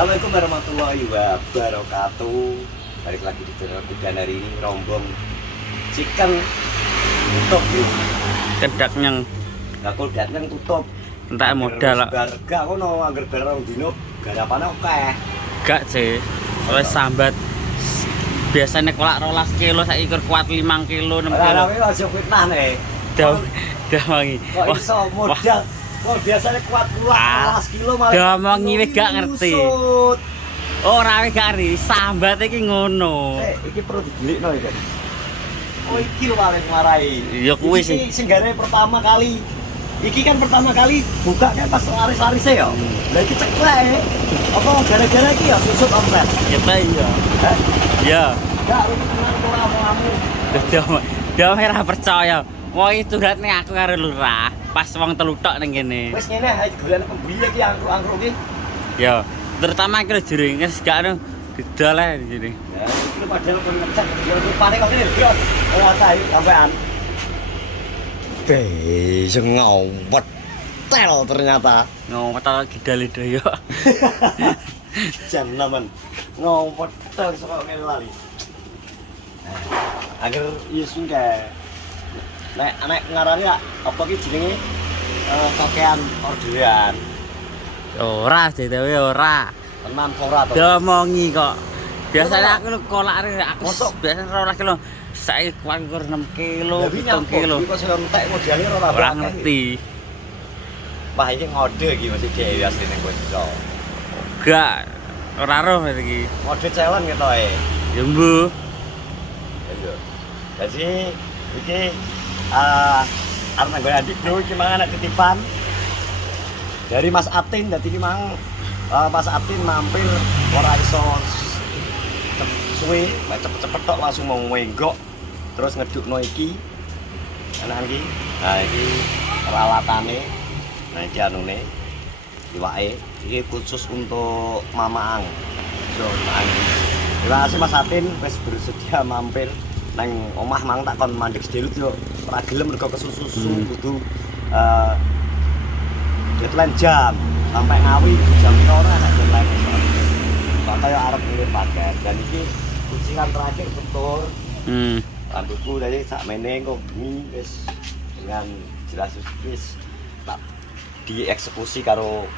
Assalamualaikum warahmatullahi wabarakatuh. Balik lagi di channel Kudan hari ini rombong chicken tutup yuk. Kedaknya Lah kok dateng tutup. entak modal lah. Harga kono angger barang dino garapane akeh. Gak sih. Wis sambat. Biasanya kolak 12 kilo saiki kur kuat 5 kilo 6 kilo. Lah kowe aja fitnah nih. Dah wangi. Kok iso modal. Kok biasanya kuat puluhan 12 kilo malah. Dah wangi wis gak ngerti. Ora wis gak ngerti, sambat iki ngono. Iki perlu didelikno iki. Oh iki lho paling marai. Ya kuwi sih. Iki singgane pertama kali. Iki kan pertama kali buka kan pas laris-larise ya. Lah iki ceklek. Apa gara-gara iki ya susut ompet. Kita iya. Hah? Ya. Enggak, iki tenan ora omonganmu. Dia ora percaya. Wong iki curhat ning aku karo lurah. Pas wong telu tok ning kene. Wis ngene ae golek pembeli iki angkruk-angkruk iki. Ya, terutama iki lho jering wis gak ono didol ae di sini. Ya, iki padahal pun ngecek yo rupane kok ngene lho. Ora tahu sampean. Ngawet tel ternyata. Ngomong gidal itu yo. Jam 6-an. Ngawet tel sok ngene lali. Agar iya sudah. Nek ngarani lah apa ki jenenge kakean orderan. Ora sih tapi ora. Tenan ora to. Domongi kok. Biasanya aku kolak aku Mosok? biasanya 12 kilo. Saiki kuat kur 6 kilo, 7 kilo. Iki kok sing entek modalnya ora Ora ngerti. Wah iki ngode iki mesti dhewe asline kowe iso. Gak ora roh iki. Ngode challenge ketoke. Ya mbuh. Ayo. Jadi iki arep nang adik bro iki mangan anak titipan. Dari Mas Atin dadi iki mang Mas Atin mampir ora iso suwe, cepet-cepet tok langsung mau wenggok terus ngedukno iki. Anak iki. Nah iki peralatannya. Nah iki anune iwake iki khusus untuk Mama Ang. Yo Ang. Terima kasih Mas Atin wis bersedia mampir nang omah mang tak kon mandek sedelut yo ora gelem mergo kesusu kudu deadline jam sampai Ngawi jam ora nek deadline kaya arep ngirim paket dan iki kucingan terakhir betul. Rambutku tadi sak meneng kok bengi wis dengan jelas wis tak dieksekusi karo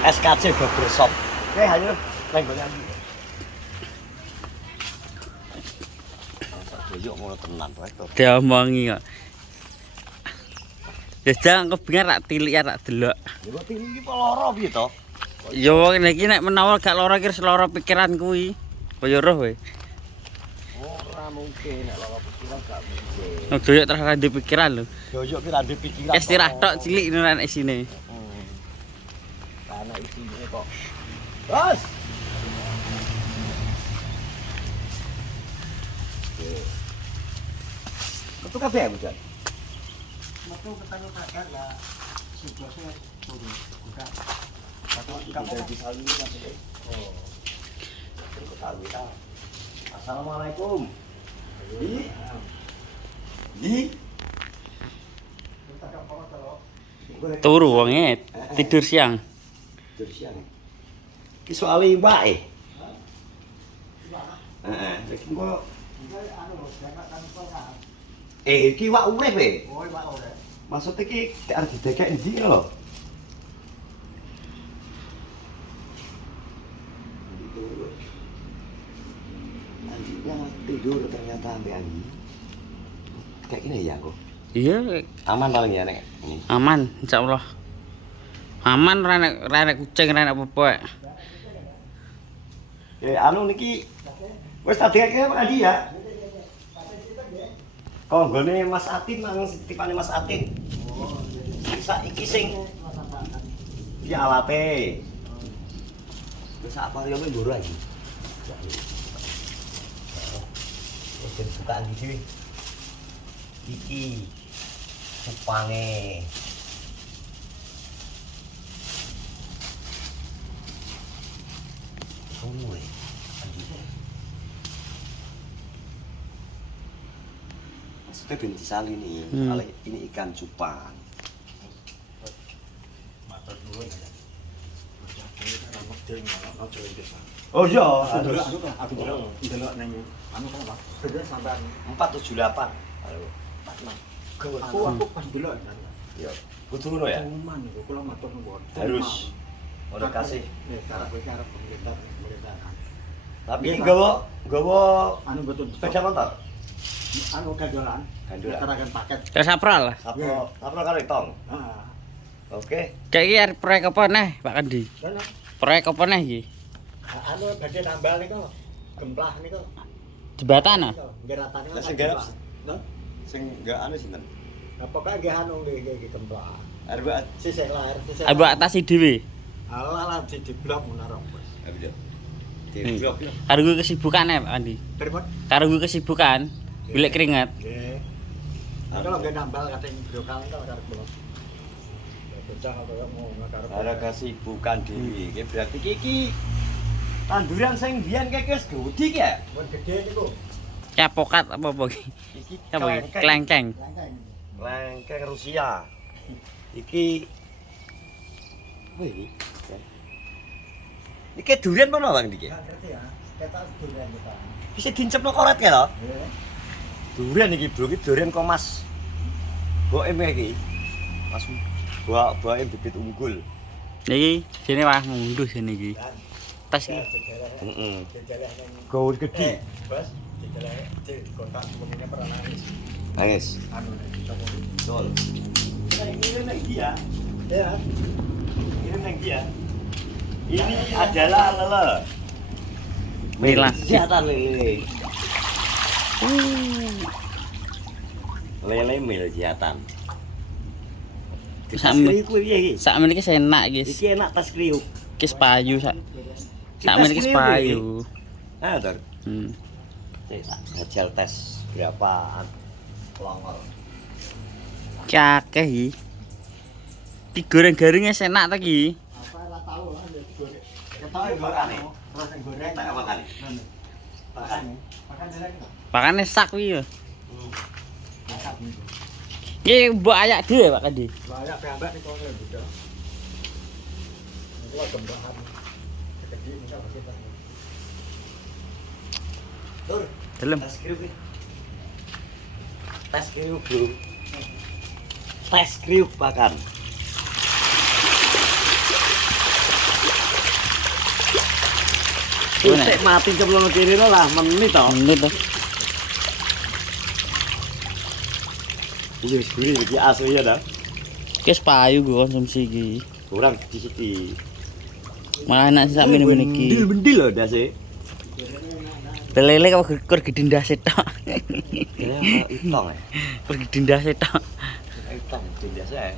SKC Barbershop. Oke, ayo nang banyak. Yuk ngono tenan wae to. Diomongi kok. Ya jangan kebengar tak tilik ya tak delok. Ya kok iki kok lara piye to? Ya wong iki nek menawa gak lara iki lara pikiran kuwi. Kaya roh kowe. Ora mungkin nek lara pikiran gak mungkin. Doyok terus ra pikiran lho. Doyok ki ra ndek pikiran. Istirahat tok cilik nek isine. Ana isine kok. Bos. Metu kabeh Bu Jan. Metu ketemu pagar ya. Sugose turun. Buka. Kamu bisa ini sampai. Oh. Ketahui ta. Assalamualaikum. Di. Turu wonge tidur siang. Tidur siang. Ki soal iwak Heeh, iki kok iki iwak urip e. Oh, iwak urip. Maksud iki arep didekek ndi lho? Anjingnya tidur ternyata sampai angin. Kayak gini ya kok. Iya, Aman paling ya nek ini. aman insyaallah. Aman ora nek kucing ora nek apa-apa. Anu niki wis tak dekake Pak Adi ya. Kok nggone Mas Atin nang tipane Mas Atin. Oh, bisa iki sing iki alate. Wis apa yo mburu iki. Wis bukaan iki. Iki cupange. Suwe. Maksudnya binti sali nih, soalnya ini ikan cupang. Matur nuwun. Oh iya, Aku delok ning anu kan apa? Bener sampean 478. Ayo. aku pas delok. Ya, kudu ngono ya. Pengumuman iku kula matur nuwun. Harus ono kasih. Cara kowe arep pemerintahan. Tapi iki gawa Anu betul sepeda motor. Anu gandolan. Gandolan. Kerakan paket. Terus sapral. Apa karo tong? Heeh. Oke. Kayak iki arep proyek apa neh, Pak Kandi? Lan Proyek apa neh iki? anu badhe nambal niku gemplah niku. Jembatan ah? Nggih ratane. Lah sing garap. Sing enggak anu sinten? Pokoke nggih anu nggih gemplah. Arep Sisih lahir, sisih. Abu atasi dhewe. Alah di blok menara wis. Ayo. Di blok ya. Karo gue kesibukan ya Pak Kandi. Pripun? Karo gue kesibukan. Golek keringat. Nggih. Kalau nggih nambal kateng brokal kok karo kula. Bocah kaya mau karo. Ada kesibukan dhewe. Iki berarti iki tanduran sing biyen kek wis gede ki ya. Mun gede niku. Capokat apa iki? Iki Apa iki? Klengkeng. Lengkeng Rusia. Iki apa iki? Iki durian mana Bang iki? Enggak ngerti ya. Ketok durian kita. Bisa dincepno koret ya to? Nggih. Durian iki, Bro, iki durian Komas. Boem iki. Mas boem bibit unggul. Iki sini wah ngunduh sini iki. Tas iki. Heeh. Jejelek ning Gaul gede. Bos, jejelek kontak ngene pernah nangis. Nangis. Anu coba. Betul. Ini nang dia. Ya. Ini nang dia. Ini adalah lele. Mila. Jatan lele. Lele mil jatan. Sak menit. Kriuk piye iki? Sak meniki enak, guys. Iki enak tas kriuk. Ki payu sak. Sak meniki payu. Ah, Dor. Cek ngajal tes berapaan. Longol. Ki akeh iki. Digoreng-gorengnya enak ta ki. Apa ora tahu lah goreng. Ketoke gorane. Terus goreng Tak makan. makan. Makan derek. Pakane sak kuwi ya. Makan. Iki mbok ayak dhewe Pak Kandi. Banyak piyambak niku ya beda. Niku wae gembahan. Gede misal kita. Dur, Dalem. tes kriuk. Tes kriuk, Bro. Tes kriuk pakan. Sik mati cemplung kene lah menit to. Menit to. Iki wis gurih iki asli ya dah. Ki payu gue konsumsi iki. Kurang disithi. Malah enak sak meneh iki. Bendil lho dase. Lele kok kur gedhe ndase tok. Ya itong ya. Kur gedhe ndase tok. Itong biasa.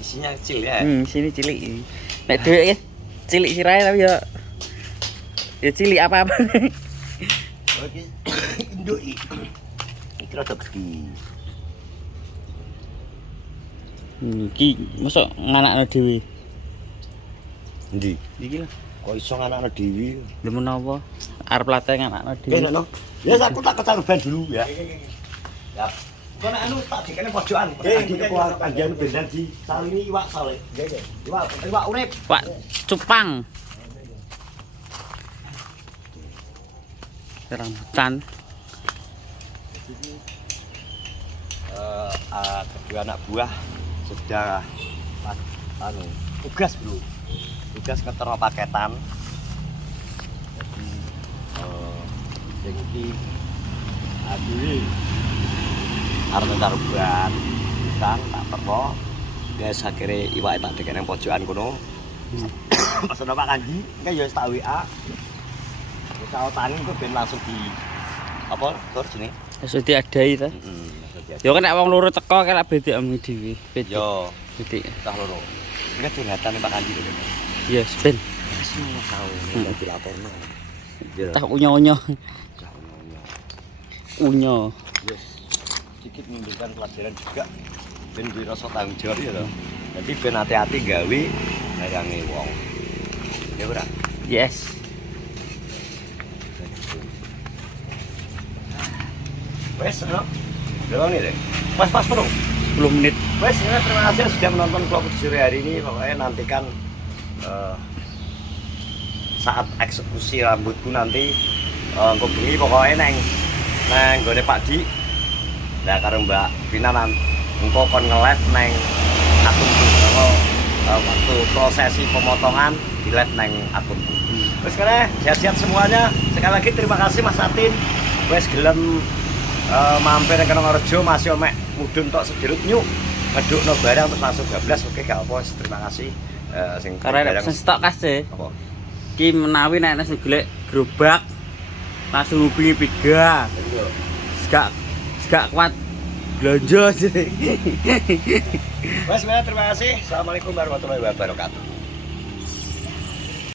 Isinya kecil ya. Sini cilik. Nek dhewek ki cilik sirahe tapi ya cilik apa-apa. Oke. Induk iki. Iki rada gede. Iki mosok nganakno dhewe. Endi? Iki lho. Kok iso nganakno dhewe? Demen apa? Arep latih nganakno dhewe. Oke, no. Ya aku tak kecaruban dulu ya. Ya. Kok nek anu tak dikene pojokan. Iki kuwi panjenengan bendan di salini iwak sale. Nggih nggih. Iwak urip. Pak cupang. Rambutan. Kedua anak buah sudah anu tugas bro, tugas ngeterno paketan. Jadi iki adune arep taruhan kang tak perlo guys akhirnya iwake tak dekene pojokan kono. Pesen Pak Kandi kan ya wis tak WA. Wis tani kok ben langsung di apa terus sini. Wis diadai ta. Heeh. Ya kan nek wong loro teko kelak bedek ame dhewe. Bedek. Yo, Bedek. tah loro. Ini curhatan Pak Kandi lho. Ya ben. Semua tahu nek dilaporno. Tak unyo-unyo. Unyo. Yes. Sedikit menimbulkan pelajaran juga. Ben duwe rasa tanggung jawab ya to. Jadi ben hati-hati gawe ngayangi wong. Ya ora? Yes. Wes, no. Belum nih deh. Pas bro. 10 menit. Wes, terima kasih sudah menonton vlog sore hari ini. Pokoknya nantikan saat eksekusi rambutku nanti engko bengi pokoke nang nggone Pak Di. Lah karo Mbak Vina engko kon nge-live nang akunku. Waktu prosesi pemotongan di live nang akunku. Terus kene sehat-sehat semuanya. Sekali lagi terima kasih Mas Satin. Wes gelem mampir ke Nongorjo masih mek mudun tok sedirut nyuk. Ngedukno barang terus langsung bablas. Oke gak apa, terima kasih. Sing Karena pesen stok kasih. apa? Ki menawi nek sing golek gerobak langsung hubungi Piga. Gak kuat belanja sih. Mas, terima kasih. Assalamualaikum warahmatullahi wabarakatuh.